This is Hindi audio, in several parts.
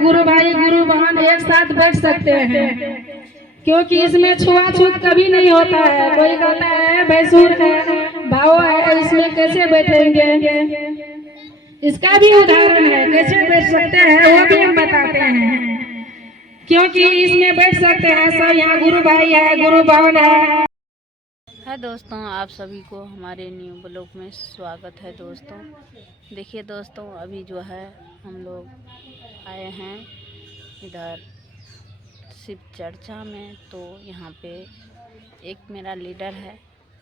गुरु भाई गुरु बहन एक साथ बैठ सकते हैं, क्योंकि इसमें छुआछूत कभी नहीं होता है। कोई कहता है भैंसुर है, भाव है, इसमें कैसे बैठेंगे, इसका भी उदाहरण है कैसे बैठ सकते हैं वो भी हम बताते हैं, क्योंकि इसमें बैठ सकते हैं सब। यहाँ गुरु भाई है, गुरु बहन है। दोस्तों, आप सभी को हमारे न्यू ब्लॉग में स्वागत है। दोस्तों देखिए दोस्तों, अभी जो है हम लोग आए हैं इधर शिव चर्चा में। तो यहाँ पे एक मेरा लीडर है,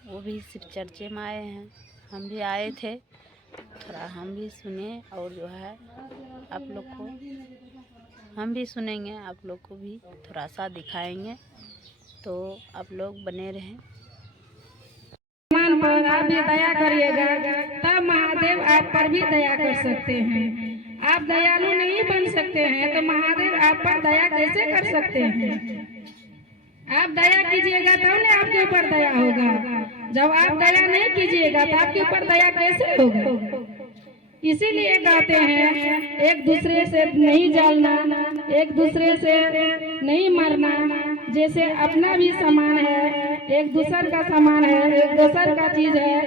वो भी शिव चर्चे में आए हैं। हम भी आए थे, थोड़ा हम भी सुने और जो है आप लोग को हम भी सुनेंगे, आप लोग को भी थोड़ा सा दिखाएंगे। तो आप लोग बने रहें। पर आप भी दया करिएगा, तब महादेव आप पर भी दया कर सकते हैं। आप दयालु नहीं बन सकते हैं तो महादेव आप पर दया कैसे कर सकते हैं? आप दया कीजिएगा तब ना आपके ऊपर दया होगा। जब आप दया नहीं कीजिएगा तो आपके ऊपर दया कैसे होगा? इसीलिए कहते हैं एक दूसरे से नहीं जलना, एक दूसरे से नहीं मरना। जैसे अपना भी सामान है, एक दूसर का सामान है, एक दूसर का चीज है,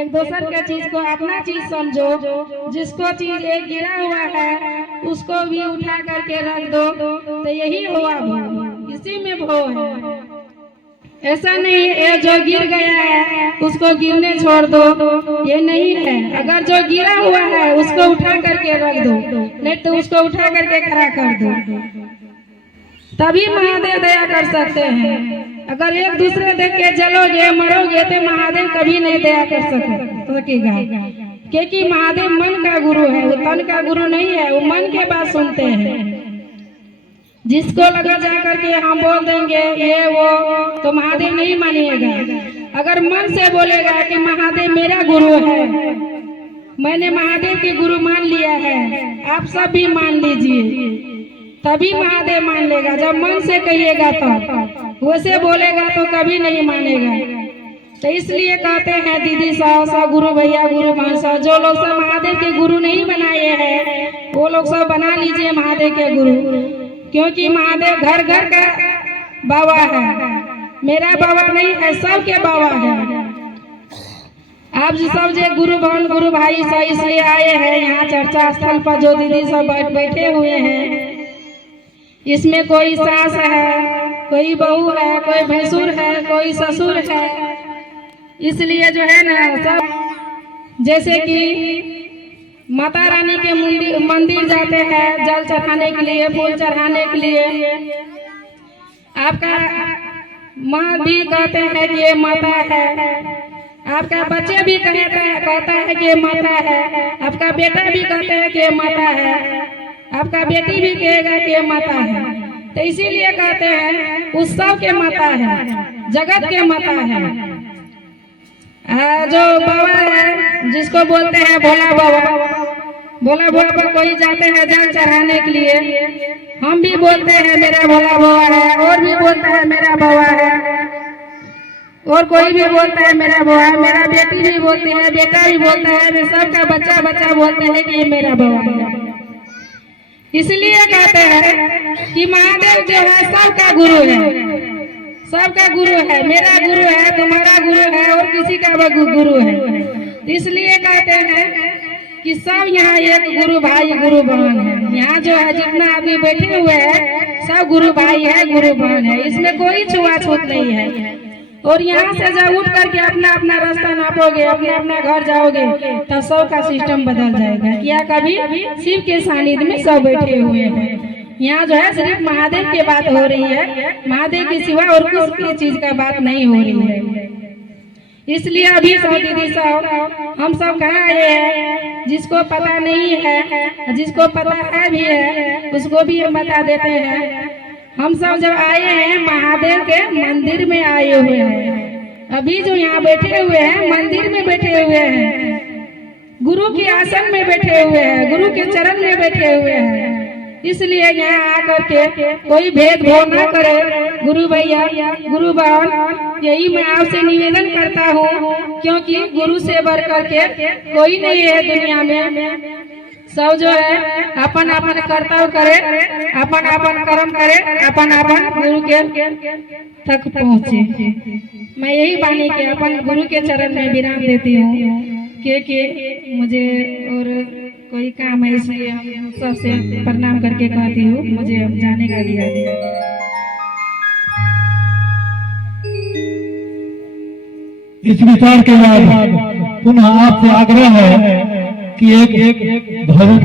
एक दूसर के चीज को अपना चीज समझो। जिसको चीज एक गिरा हुआ है उसको भी उठा करके रख दो, तो यही हुआ भोग, इसी में भोग है। ऐसा नहीं है जो गिर गया है उसको गिरने छोड़ दो, ये नहीं है। अगर जो गिरा हुआ है उसको उठा करके रख दो, नहीं तो उसको उठा करके खड़ा कर दो, तभी महादेव दया कर सकते हैं। अगर एक दूसरे देख के जलोगे मरोगे तो महादेव कभी नहीं दया कर सकेगा, क्योंकि महादेव मन का गुरु है, वो तन का गुरु नहीं है। वो मन के बात सुनते हैं। जिसको लगा जा करके हम बोल देंगे ये वो, तो महादेव नहीं मानिएगा। अगर मन से बोलेगा कि महादेव मेरा गुरु है, मैंने महादेव के गुरु मान लिया है, आप सब भी मान लीजिए, तभी महादेव मान लेगा। जब मन से कहिएगा तो, वैसे बोलेगा तो कभी नहीं मानेगा। तो इसलिए कहते हैं दीदी साहब, गुरु भैया, गुरु बहन साहब, जो लोग सब महादेव के गुरु नहीं बनाए हैं वो लोग सब बना लीजिए महादेव के गुरु, क्योंकि महादेव घर घर का बाबा है। मेरा बाबा नहीं है, सबके बाबा है। आप सब जो गुरु बहन गुरु भाई सब इसलिए आए हैं यहाँ चर्चा स्थल पर। जो दीदी सब बैठे हुए हैं, इसमें कोई सास है, कोई बहू है, कोई भैंसुर है, कोई ससुर है। इसलिए जो है ना सब, जैसे कि माता रानी के मंदिर जाते हैं जल चढ़ाने के लिए, फूल चढ़ाने के लिए। आपका माँ भी कहते हैं कि ये माता है, आपका बच्चे भी कहता है कि ये माता है, आपका बेटा भी कहते हैं कि ये माता है, आपका बेटी भी कहेगा कि ये माता है। तो इसीलिए कहते हैं उस सब के माता है, जगत के माता है। जो बाबा है जिसको बोलते हैं भोला बाबा, भोला बाबा पर कोई जाते हैं जल चढ़ाने के लिए। हम भी बोलते हैं मेरा भोला बाबा है, और भी बोलता है मेरा बाबा है, और कोई भी बोलता है मेरा बाबा है। मेरा बेटी भी बोलती है, बेटा भी बोलता है, सबका बच्चा बच्चा बोलते हैं कि ये मेरा बाबा है। इसलिए कहते हैं कि महादेव जो है सबका गुरु है, सबका गुरु है। मेरा गुरु है, तुम्हारा गुरु है, और किसी का गुरु है। इसलिए कहते हैं कि सब यहाँ एक गुरु भाई गुरु बहन है। यहाँ जो है जितना आदमी बैठे हुए हैं सब गुरु भाई है, गुरु बहन है, इसमें कोई छुआछूत नहीं है। और यहाँ से जब उठ करके अपना अपना रास्ता नापोगे, अपना अपना घर जाओगे, तब सबका सिस्टम बदल जाएगा। क्या कभी शिव के सानिध्य में सब बैठे हुए हैं। यहाँ जो है सिर्फ महादेव की बात हो रही है, महादेव के सिवा और किसी चीज का बात नहीं हो रही है। इसलिए अभी सब दीदी साहब हम सब कहाँ आए हैं, जिसको पता नहीं है, जिसको पता है भी है, उसको भी हम बता देते हैं। हम सब जब आए हैं महादेव के मंदिर में आए हुए हैं। अभी जो यहाँ बैठे हुए हैं मंदिर में बैठे हुए हैं, गुरु के आसन में बैठे हुए हैं, गुरु के चरण में बैठे हुए हैं। इसलिए यहाँ आकर के कोई भेदभाव न करे। गुरु भैया गुरु बहन, यही मैं आपसे निवेदन करता हूँ, क्योंकि गुरु से बढ़ करके कोई नहीं है दुनिया में। सब जो है अपन अपन कर्तव्य करे, अपन अपन कर्म करे, अपन अपन गुरु के तक पहुँचे। मैं यही बानी के अपन गुरु के चरण में विराम देती हूँ कि मुझे और कोई काम है, इसलिए हम सबसे प्रणाम करके कहती हूँ मुझे अब जाने का दिया दिया। इस विचार के बाद पुनः आपसे आग्रह है कि एक भजन